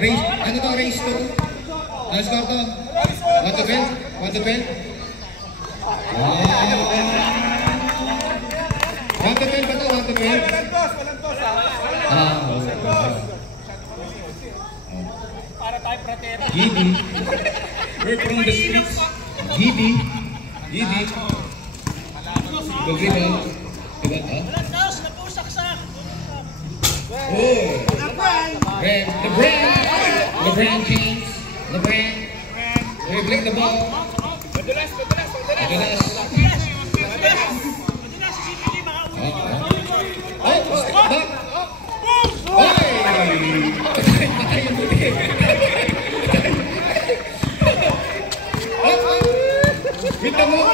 Race, ano to? Race to? Ano score to? 1 to 12? 1 to 12? 1 to 12 ba to? 1 to 12? Para tayo fraternity. Gidi. We're from the streets. Gidi. Gidi. Gagriban. Diba? Oh! LeBron James. LeBron. Dribbling the ball. Madulas. Oh! Step back! Oy! Patay yung buti. With the ball.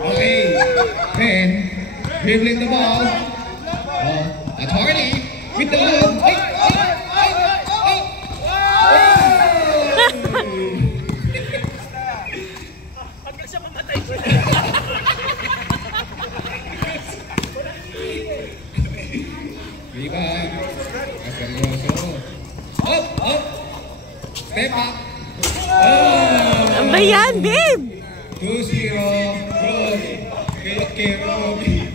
Okay, Ben, dribbling the ball. That's Hardy with the ball. Hanggang siya mamatay. Viva. Seryoso. Up. Step up. Ano ba yan, babe? 2-0. Kay Robby.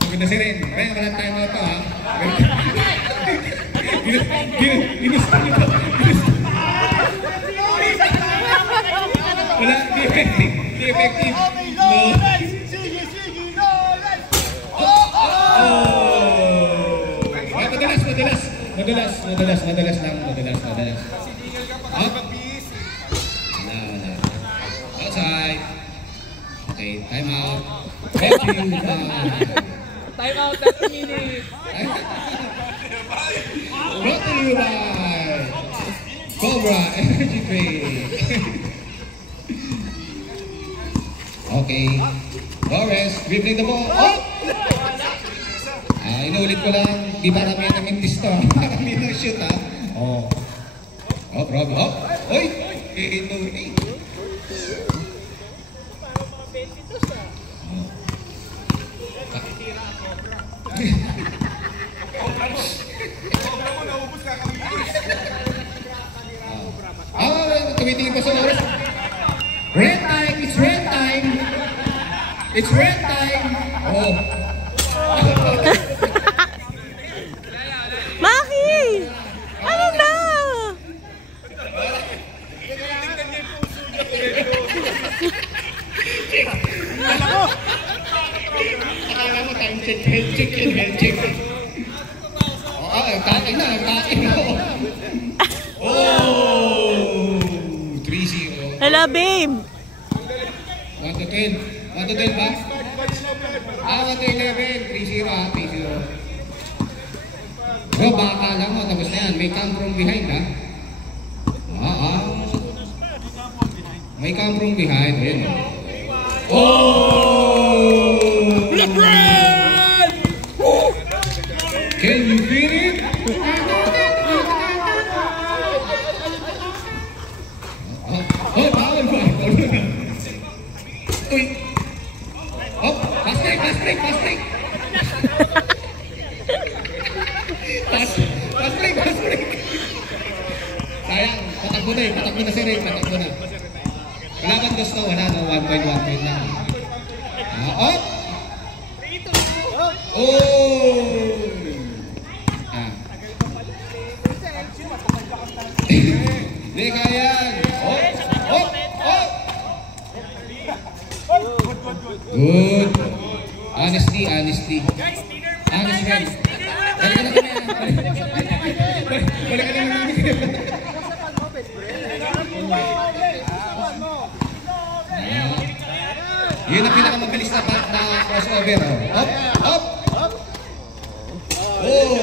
Maganda si Ren. Ren, walang time na ito, ha? Ginusto nyo ito. Wala, di effective. Di effective. Madalas lang. Up. Outside. Okay, time out. Thank you. Time out, 30 minutes. Brought to you by Cobra Energy Drink. Okay. Torres, dribbling the ball. Oh! Inulit ko lang, di ba kami namin disto? Kami nang shoot, ha? Oh. Oh, problem. Oh! Oy! Ito, eh. Tumitingin pa sa oras. Red time! It's red time! It's red time! Oh! Maki! Ano na? Akala mo time check, health check. Kain mo. Oh! 3-0. Hello, babe. 1 to 10. 1 to 10 ba? 1 to 11. 3-0 ha. 3-0. Bro, baka lang mo. Tapos na yan. May come from behind ha. May come from behind. Ayan. Oh! Can you feel it? Bawal. Uy! Oh! Fast break! Fast break! Sayang! Patakbo na si Ray! Patakbo na! Wala bang gusto? Wala no? 1 point lang. Oh! Oh! Hindi kaya yan! Oh! Good! Honesty. Honest friend. Balik ka na. Yun ang pinakamabilis na crossover. Up! Oh!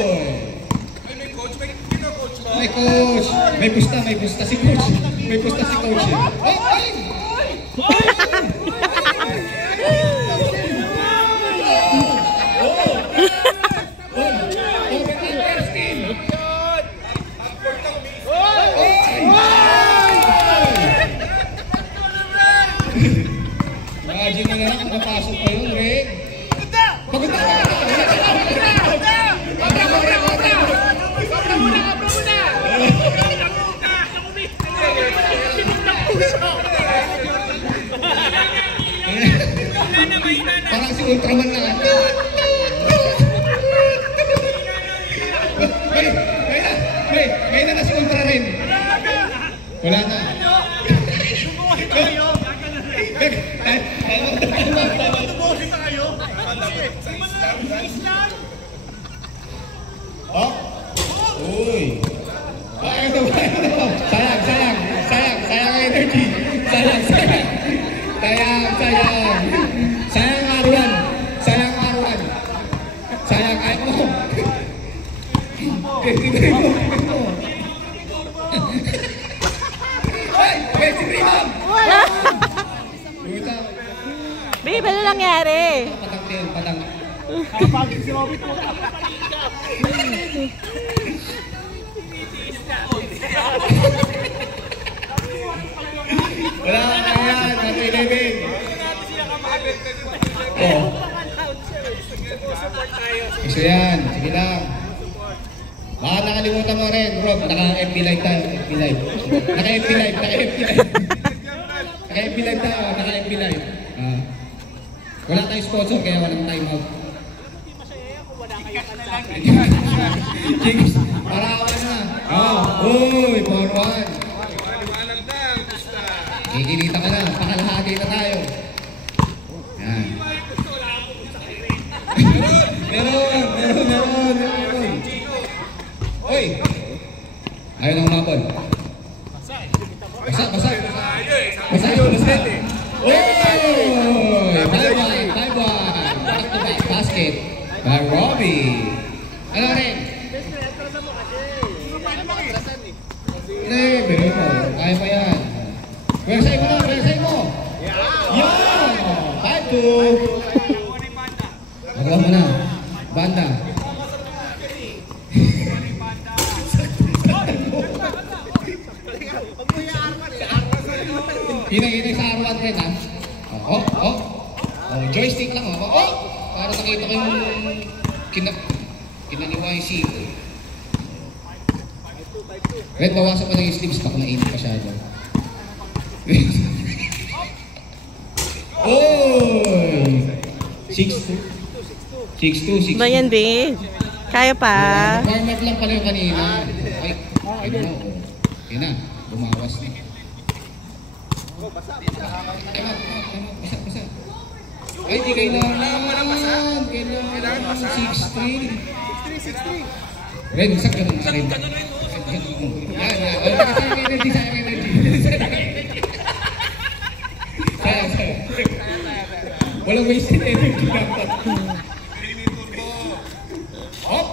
May coach! May pusta si coach. May pusta si coach eh. Ay! Imagine na lang, nakapasok pa yun, Rick. Pagod na! Parang si Ultraman na. May na si Ultra rin. Wala na. Oh? Uy. Ito ba? Sayang energy. Sayang arawan. Sayang ayaw mo. Ay! May si Rimam! Babe, ano nangyari? Patang. Kapagin si Robby po. Wala ka yan, Happy Living. Oo. Isa yan, sige lang. Baka nakalimutan mo rin, Rob, naka-FB Live tayo, FB Live. Naka-FB Live tayo, naka-FB Live. Wala tayong sponsor, kaya walang time out. Chicks, parawan na. Uy, 4-1. Kikilita ka na, pakalahati na tayo. Yan. Meron. Uy! Ayaw nang umabon. Basa. Uy! 5-1. Back-to-back basket by Robbie. Ano rin? Hindi, mo. Kaya pa yan. Pwersay mo. Yan! 5-2. Magawa mo na. Banda. Hinay sa R1 rin ha. Joystick lang ha. Para nakita ko yung kinaliwa yung seat. Red, bawasan mo na yung sleeves baka mainit masyado. Oy! 6-2. Ba yan, babe? Kaya pa? Warm up lang pala yung kanina. Ay, yun na. Bumawas na. Basa. Ay, di kailangan. Kailangan 6-3. Red, sak ka naman. Yan. Sayang energy. Sayang. Walang wasted energy dapat. Up.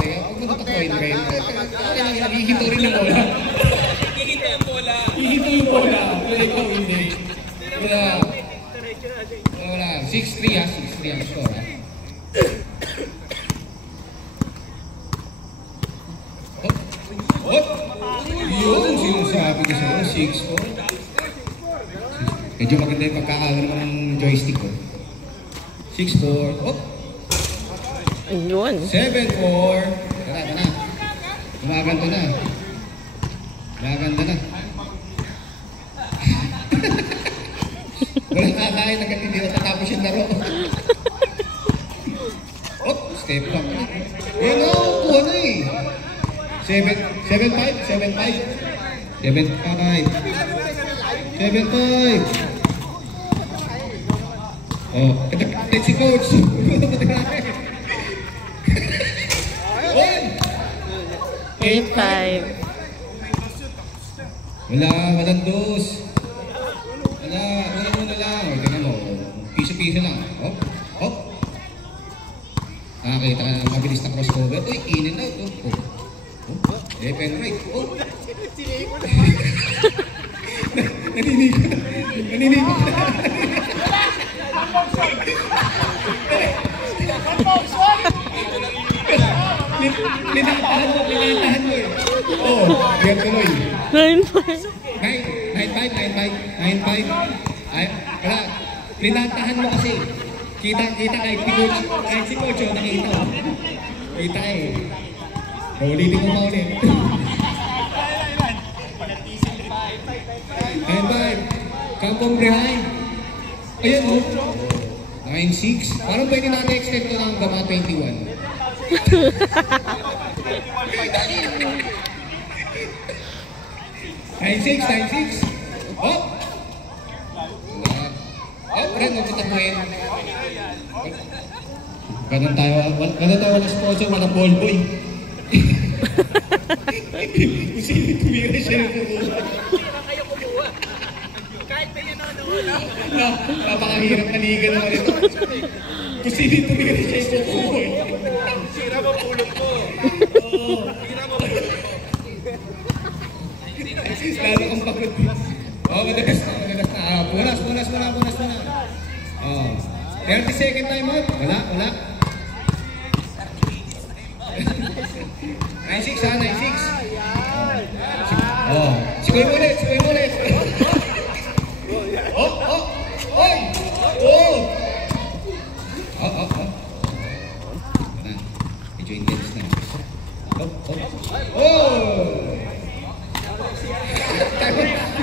Teka, huwag mo natakoin, Red. Hihito rin yung bola. Hihito yung bola. Pero ikaw hindi. Wala. 6-3 ha. 6-3 ang score ha. Yun, sinasabi ko sa'yo. 6-4. Medyo maganda yung pagkakaroon mo ng joystick ko. 6-4. Yun. 7-4. Tara na. Gumaganda na. Walang kakain na ganyan, hindi natatapos yung laro. Step back. Yun o, kuha na eh. 7-5. Oh, ito si coach. 8-5. Walang dos. Una lang. Tingnan mo. Piso-piso lang. Nakakita ka na mabilis na crossover. Uy, in and out. Left and right. Oh! Naninigo na. Naninigo na. Linatahan mo eh. Oo, yan tuloy. 9-5. 9-5. Ay, wala. Linatahan mo kasi. Kita kahit si Coach, nakita. Kita eh. Ulitin mo maulit. 9-5. Come from behind. Ayan o. 9-6. Parang pwede natin extend ko ng gama 21. 9-6. Oh! Oh, friend, huwag katamuhin. Ganun tayo ng sponsor, walang ball boy. Kung sino tumira siya ng kumuha. Kahit may nanonood. Napakahirap na liga naman ito. Kung sino tumira siya yung kumuha. Sira mo pulot mo. Sira mo pulot mo. Lalo kang pagod. Madalas na. Punas muna. 30 second time out. Wala. 9-6 ha, 9-6. Sikoy mo ulit. Oy! Medyo intense na.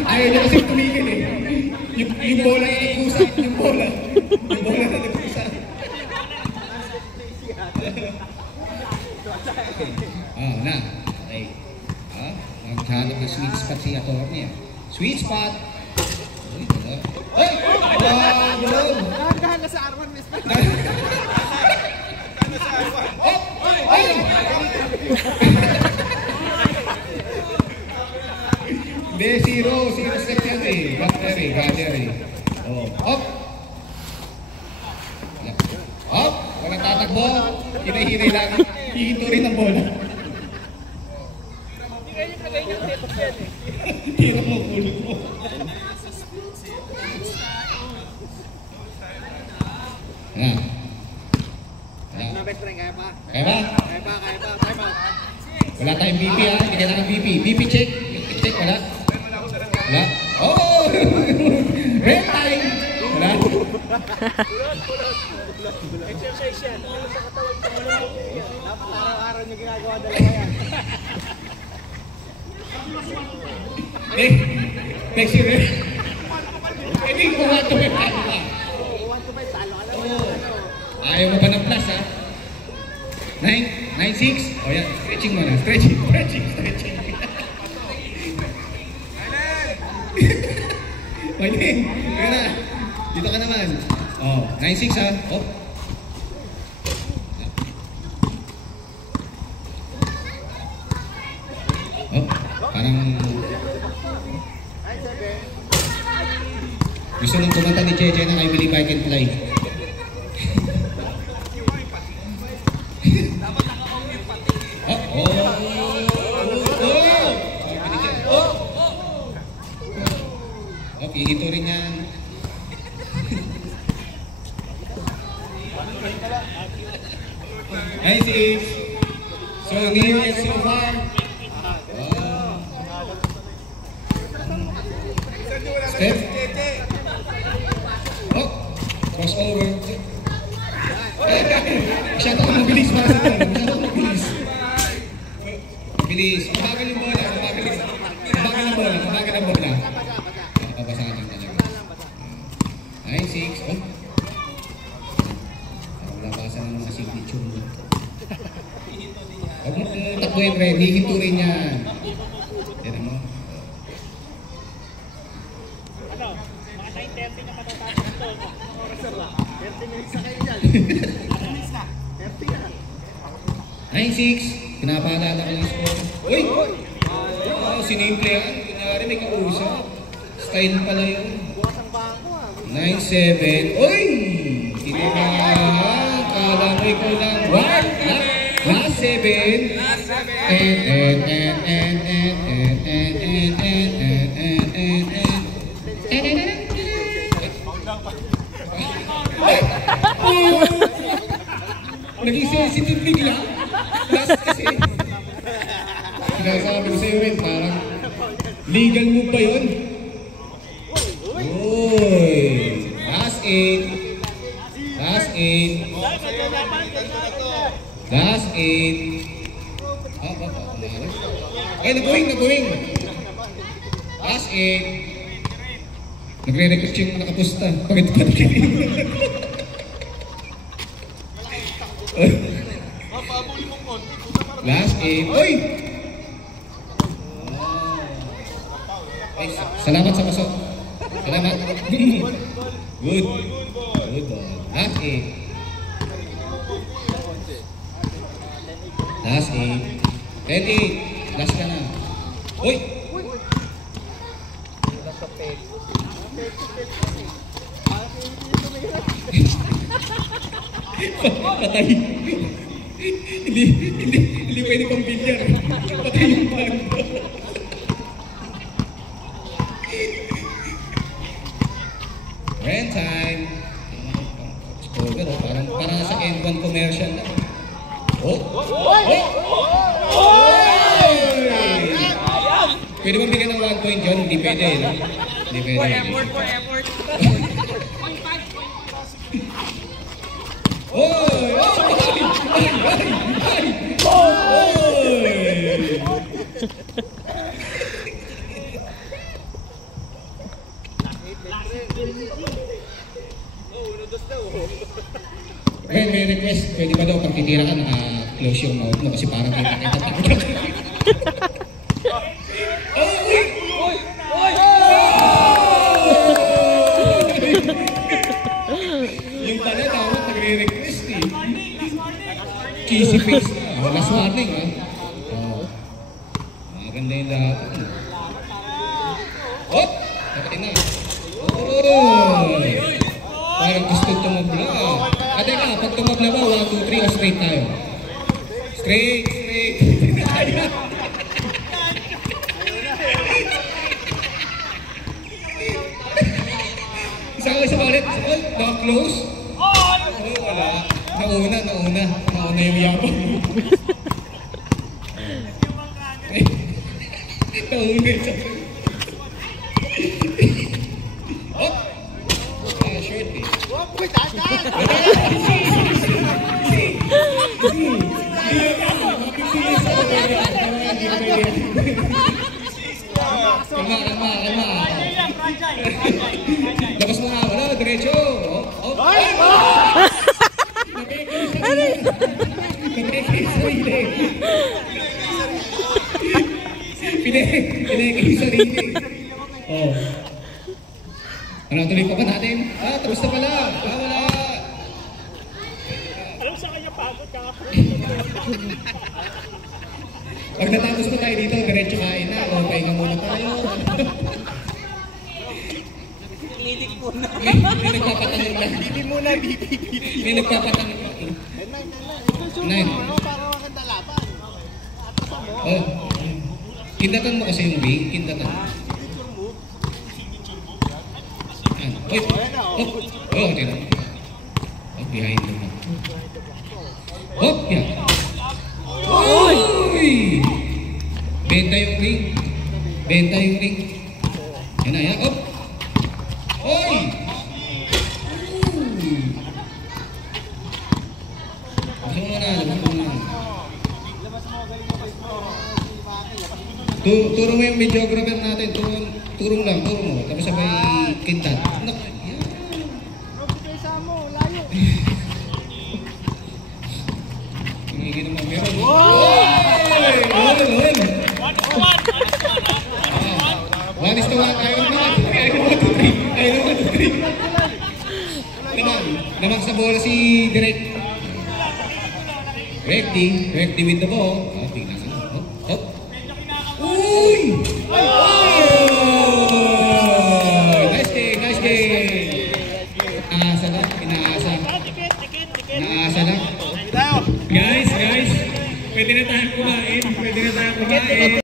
Ayaw niya kasi tumigil eh. Yung bola na nagkusa. Yung bola na nagkusa. Na. Okay. Maghanap na sweet spot si Atty. Sweet spot. Ay! Bulong! Dahan na sa R1, Miss Pag. Ay! Hindi, zero step yan eh. Gather eh. Hop! Walang tatakbo. Hinahiray lang. Hihinto rin ang bola. Tira mo, pulot mo. Kaya pa? Wala tayong BP ha. Hindi kailangan BP. BP check. Check, wala. Oh! Red time! Wala. Exercise yan. Sa katawan sa mulong. Dapat araw-araw niya ginagawa dalawa yan. Next year eh. Hindi ko nga ito may talo ka. Ayaw mo ba ng plus ha? 9-6. O yan, stretching mo na. Stretching. Pwede. Kaya na. Dito ka naman. 9-6 ha. Parang gusto nang kumanta ni Cheche na I Believe I Can Fly. Okay, ito rin yan. Hi, sis. So, near and so far. Step. Crossover. Masyado ka mabilis para sa ito. Mabilis. Mabagal yung bola. Mabagal ang bola. Papabasahan lang talaga. 9-6. Wala basa ng mga signature mo. Huwag mo takbuhin, Red. Hihinto rin yan. Yan mo. Mga 9:30 na matatapos ito. Oras na. 30 minutes na kayo dyan. 30 na. 9-6. Pinapaalala ko yung score. Uy! Sinimple yan. Kunyari may kausap. Style pala yun. Bukas ang bangko 9-7. Uy! Tinirahan. Kala mo ikaw lang. What? Last 7. Naging sensitive bigla. Last kasi. Sinasabi ko sa'yo rin, parang legal move ba yun? Uy! Last 8. Last 8. Last 8. Ay, nag-going. Last 8. Nagre-request yung nakapusta. Bakit pa nagkiling? Last 8. Uy! Ay, salamat sa pasok. Salamat. Good. Good ball. Last 8. Last 8. 10-8. Last ka na. Uy! Patay. Hindi pwede pang bilyar. Patay yung bando. Rent time. Spoken, parang nasa N1 commercial lang. Oh! Pwede bang bigyan ng 1 point yun? Hindi pwede, no? Hindi pwede. For effort. Oy! May request, pwede ba daw pag titira ka close yung mouth mo kasi parang kita takot. Yung pala dapat nagre-request eh. Kissy face na. Last warning ha. Maganda yung lahat. Oh! Kapatid na. Parang gusto tumabla. Teka, pag tumabla ba, 1, 2, 3 o straight tayo? Straight. Isa ka ulit. Naka-close? Wala. Nauna yung yapang mo. Nauna yung yapang. Short eh. Kalma. Labas mo nga, wala, diretso. Pinay kayo sarili. Ano, tuloy pa ba natin? Tapos na pala. Wala. Alam sa kanya pagod ka. Pag natapos pa tayo dito, diretso kain na. O, pahinga muna tayo. Clinic muna. May nagpapatanong lang. Bibi muna, bibi. May nagpapatanong lang. Nine. Para maganda laban. Oh. Kindatan mo kasi yung wing. Kindatan. Uy! Oh, tira. Oh, behind mo na. Oh, yan. Uy! Benta yung ring. Yan na, yan. Oh! Uy! Labas mo na. Turo mo yung videographer natin. Turong lang. Tapos sabay kintat. Tingin naman meron. One is to one. Ayaw naman. Naman sa bola si Direk. Recti with the ball. Tingnan ka. Uy!